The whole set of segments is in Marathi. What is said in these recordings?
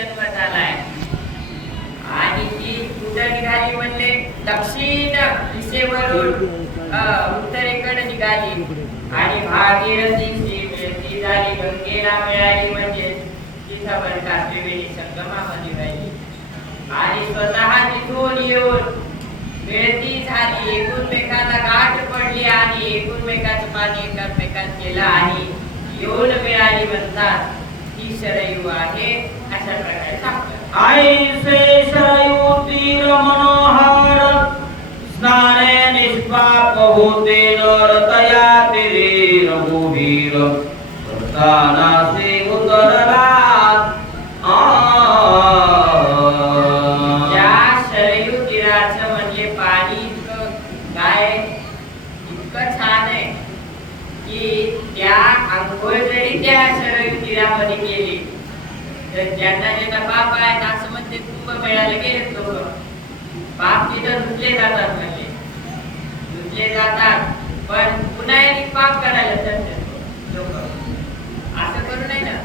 जन्म झालाय. आणि ती कुठं निघाली म्हणजे दक्षिण दिशेवरून उत्तरेकडे निघाली. आणि भागीरथी ती झाली. गंगेला मिळाली म्हणजे तिथं बरं कात्रिवेणी संगमामध्ये राहिली. आणि स्वतः तिथून येऊन मिळती झाली. एकूणमेकाला गाठ पडली आणि एकूणमेकाचं पाणी एकमेकात केलं आणि येऊन मिळाली म्हणतात. ती शरयू आहे. अशा प्रकारे मनोहर स्नाने निष्पाप होते नर तया तेरे रघुवीर प्रस्थानासे उतरला आ. या शरयू तीराचं म्हणजे पाणी इतकं काय? इतकं छान आहे की त्या आंघोळ जरी त्या शरयू तीरामध्ये केली तर ज्यांना ज्यांना बाप आहे ना म्हणते कुंभ मेळायला गेले लोक. बाप तिथं धुतले जातात म्हणजे. धुतले जातात पण पुन्हा एक पाप करायला जातात लोक. असं करू नये ना.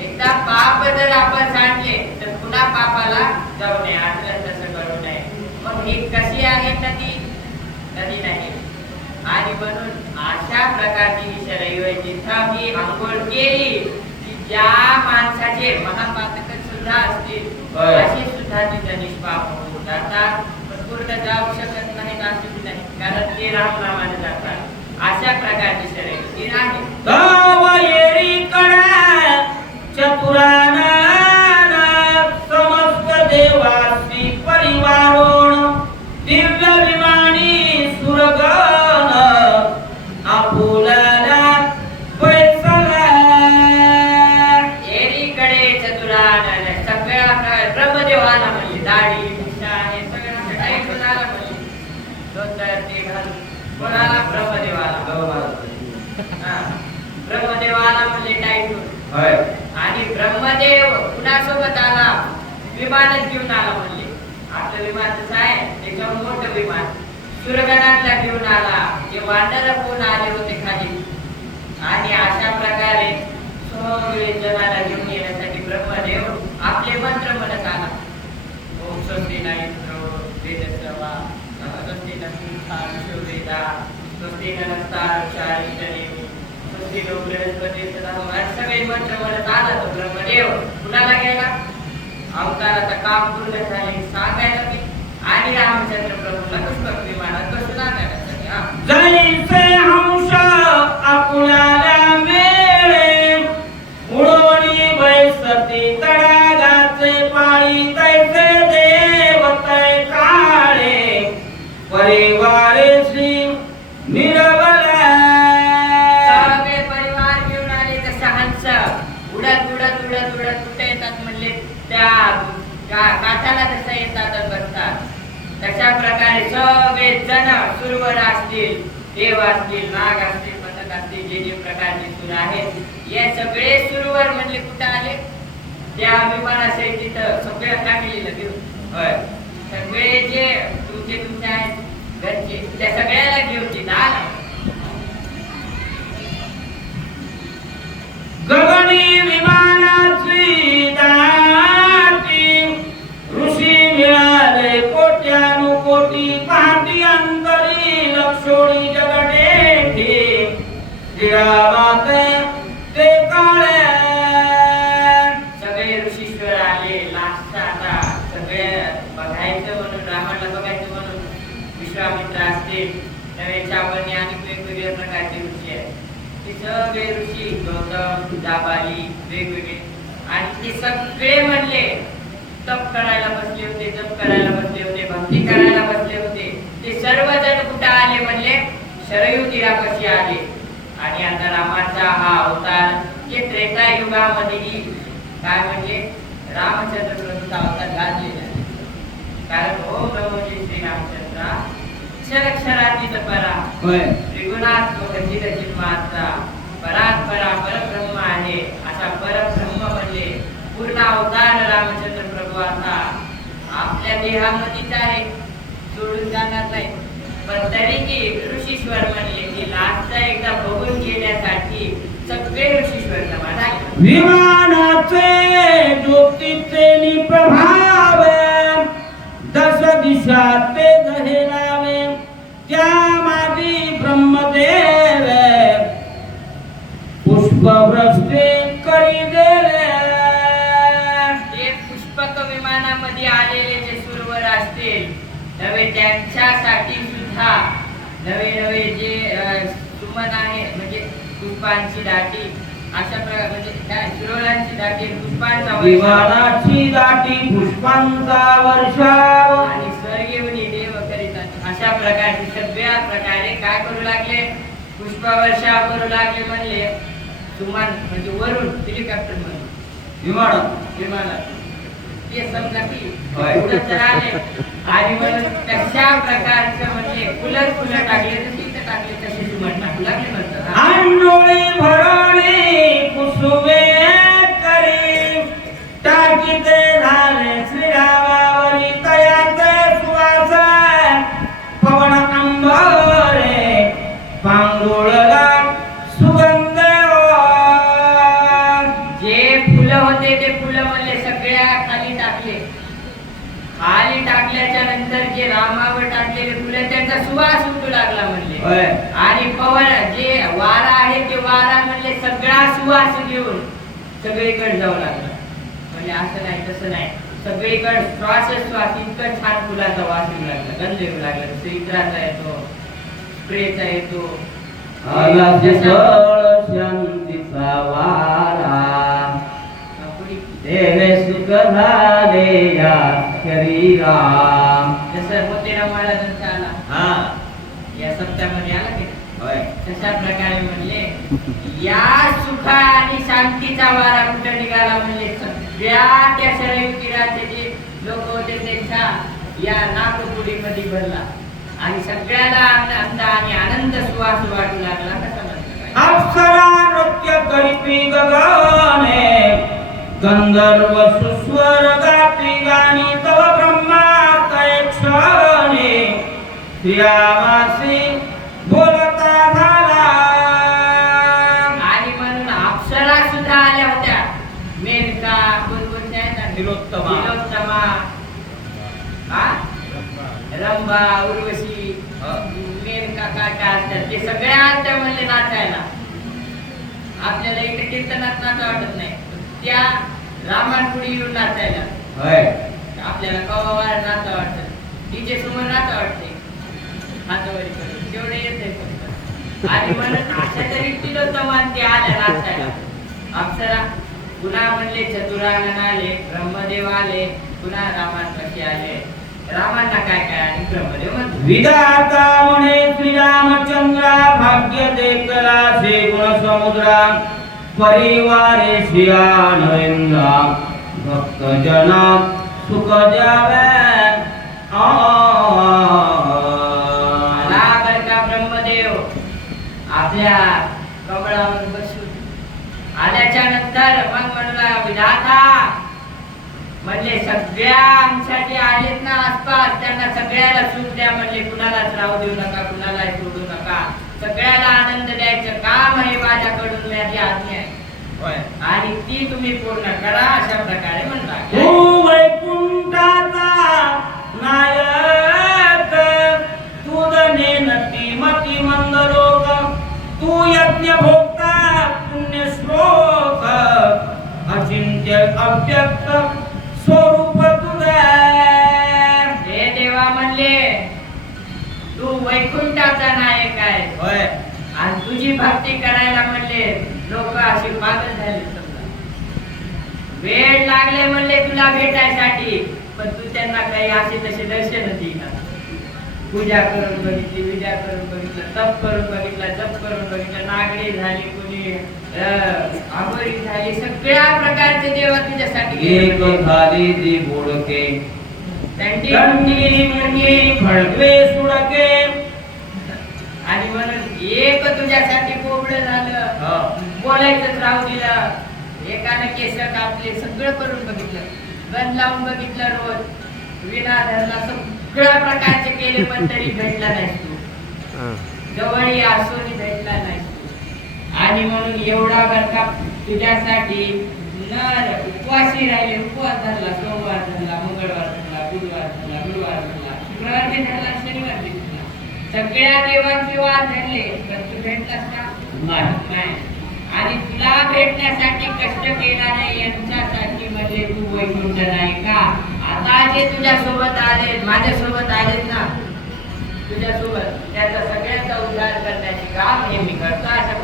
एकदा पाप जर आपण सांडले तर पुन्हा पापाला जाऊ नये. असं तसं करू नये. मग ही कशी आहे नदी? नदी नाही. आणि म्हणून अशा प्रकारची विषय शरयू जिथं मी आंघोळ केली. ज्या माणसाचे महापातक सुद्धा असतील. अशी सुद्धा तिथं निष्पाप होऊन जातात. पण पूर्ण जाऊ शकत नाही कारण ते रामनामाने जातात. अशा प्रकारची शरयू ती नाही विमानच घेऊन आला म्हणले आपलं विमान कसं आहे एकदम मोठं विमान. सुरगणातला घेऊन आला जे वांडर कोण आले होते खाली. आणि अशा प्रकारे सगळे जगाला घेऊन येण्यासाठी ब्रह्मदेव आपले मंत्र म्हणत आला. ओम स्वस्ति न इंद्रो वेदस्रवा बृहस्पती सगळे मंत्र म्हणत आला तो ब्रह्मदेव. कुणाला गेला? अवताराचं काम पूर्ण झाले सांगायला मी आणि रामचंद्र प्रभूला कसं विमानात कसं जाणार हा. जैसे हंस आपुल्याला त्या काचाला काठाला जसं येतात बसतात तशा प्रकारे सगळे जण सुरवर असतील देव असतील नाग असतील पथक असतील जे जे प्रकारचे सुर आहेत हे सगळे सुरवर म्हणजे कुठे आले? त्या विमानासहित तिथं सगळं टाकलेलं देऊ सगळे जे जिरावाते ते काळे सगळे ऋषीश्वर आले लास्ट आता सगळे बघायचं म्हणून रामाला बघायचं म्हणून विश्वामित्र असतील नवे चावणी आणि वेगवेगळ्या प्रकारचे ऋषी आहेत. ते सगळे ऋषी गौतम दाबाली वेगवेगळे. आणि ते सगळे म्हणले तप करायला बसले होते जप करायला बसले होते भक्ती करायला बसले होते. ते सर्वजण कुठं आले म्हणले? शरयू तीरापाशी आले. आता रामाचा हा अवतार हे त्रेता युगामध्ये येईल काय म्हणजे रामचंद्र प्रभूचा अवतार गाजलेला आहे. कारण ओम नमो श्री श्रीरामचंद्रा क्षर क्षरातीत परा होय. त्रिगुणात्मक चिरचित मात्रा परात परा परब्रह्म आहे. असा परब्रह्म म्हणजे पूर्ण अवतार रामचंद्र प्रभू आता आपल्या देहामध्येच आहे. सोडून जाणार नाही. पण तरी की ऋषीश्वर म्हणले विमानाचे ज्योतीचे प्रभाव दस दिशा ते दहेरावे त्या मादी ब्रह्मदेव पुष्पवृष्टे करी देले पुष्पक विमानामध्ये आलेले जे सुरवर असतील नवे त्यांच्यासाठी सुद्धा नवे नवे जे सुमन आहे म्हणजे पुष्पांची दाटी अशा प्रकारे म्हणजे दाटी पुष्पांचा वर्षाव. विमानाची दाटी पुष्पांचा वर्षाव. आणि स्वर्गीवनी देव करीतात. अशा प्रकारचे सगळ्या प्रकारे काय करू लागले? पुष्पवर्षा करू लागले म्हणले. सुमान म्हणजे वरून हेलिकॉप्टर म्हणून विमान. विमानात. ते समजा की तर आले. आणि म्हणून तशा प्रकारचं म्हणजे फुलं फुलं टाकले तर तिथं टाकले तसे आणि पवन जे वारा आहे ते वारा म्हणले सगळा सुवास घेऊन सगळीकडे जाऊ लागला. म्हणजे असं नाही तसं नाही. सगळीकडे श्वास श्वास इतकं छान फुलाचा वास येऊ लागला. गंध येऊ लागला. जसं इतराचा येतो स्प्रेचा येतो. शांतीचा वारा. सुख झाले या शरीरा जसं मोतीराम महाराजांचा आला. हा. या सप्त्यामध्ये आला की तशा प्रकारे म्हणले या सुख आणि शांतीचा वारा कुठं निघाला? म्हणले सगळ्या त्या शरीर तीराचे जे लोक होते त्यांच्या या नागपुडीमध्ये भरला. आणि सगळ्याला आनंद आणि आनंद सुवास वाटू लागला. कसा म्हणतो काय? अप्सरा नृत्य करीपी गगने गंधर्व कोणकोणत्या ना? तिलोत्तमा. तिलोत्तमा. हा? रंभा उर्वशी मेनका असतात ते सगळ्या म्हणले नाचायला. आपल्याला इथे कीर्तनात नाच वाटत नाही. त्या रामानपुढे येऊन नाचायला. आपल्याला कवावार नाच वाटत? डीजे समोर नाच वाटते. हातावरी करून. तेवढे येते फक्त. आणि म्हणून अशा तरी तिलोत्तमा ते आल्या नाचायला. अप्सरा पुन्हा म्हणले चतुरांगण आले ब्रह्मदेव आले पुन्हा रामांपाशी आले. रामांना काय काय आणि ब्रह्मदेव विधाता म्हणे श्रीरामचंद्रा भाग्य देखला से गुण समुद्रा परिवारे श्रिया नरेंद्रा भक्त जना सुख ब्रह्मदेव. आपल्या कमळावर बसून आल्याच्यानंतर मग म्हणला विधाता. म्हणले सगळ्या आमच्यासाठी आलेत ना आसपास. त्यांना सगळ्याला सुख द्या. म्हणले कुणालाच राहू देऊ नका. कुणाला सोडू नका. सगळ्याला आनंद द्यायचं काम आहे माझ्याकडून माझी आज्ञा आहे. आणि ती तुम्ही पूर्ण करा अशा प्रकारे म्हणला तुझी भक्ती करायला म्हणले लोक अशी पागल झाले समजा. वेळ लागले म्हणले तुला भेटायसाठी पण तू त्यांना काही असे तसे दर्शन पूजा करून बघितली विजा करून बघितलं तप करून बघितलं जप करून बघितलं नागडी झाली कुणी आंघोळी झाली सगळ्या प्रकारचे देवा तुझ्यासाठी एक. झाली ती बोडके. फडकवे सुडके. एक तुझ्यासाठी कोबडं झालं. बोलायचंच राहू दिलं एकानं केस कापले सगळं करून बघितलं. गण लावून बघितलं रोज. विना धरला सगळ्या प्रकारचे केले पण तरी भेटला नाही तू. जवळी असून भेटला नाही तू. आणि म्हणून एवढा बरका तुझ्यासाठी नर उपवासी राहिले. उपवास धरला सोमवार धरला मंगळवार धरला बुधवार धरला गुरुवार धरला शुक्रवार धरला शनिवार सगळ्या देवांचे वार धरले पण तू भेटलास का? नाही. नाही. आणि तुला भेटण्यासाठी कष्ट केल्याने यांच्यासाठी म्हणजे तू वैकुंठ नाही का? आता जे तुझ्या सोबत आलेत माझ्या सोबत आलेत ना? तुझ्या सोबत त्याचा सगळ्यांचा उद्धार करण्याचे काम हे मी करतो. अशा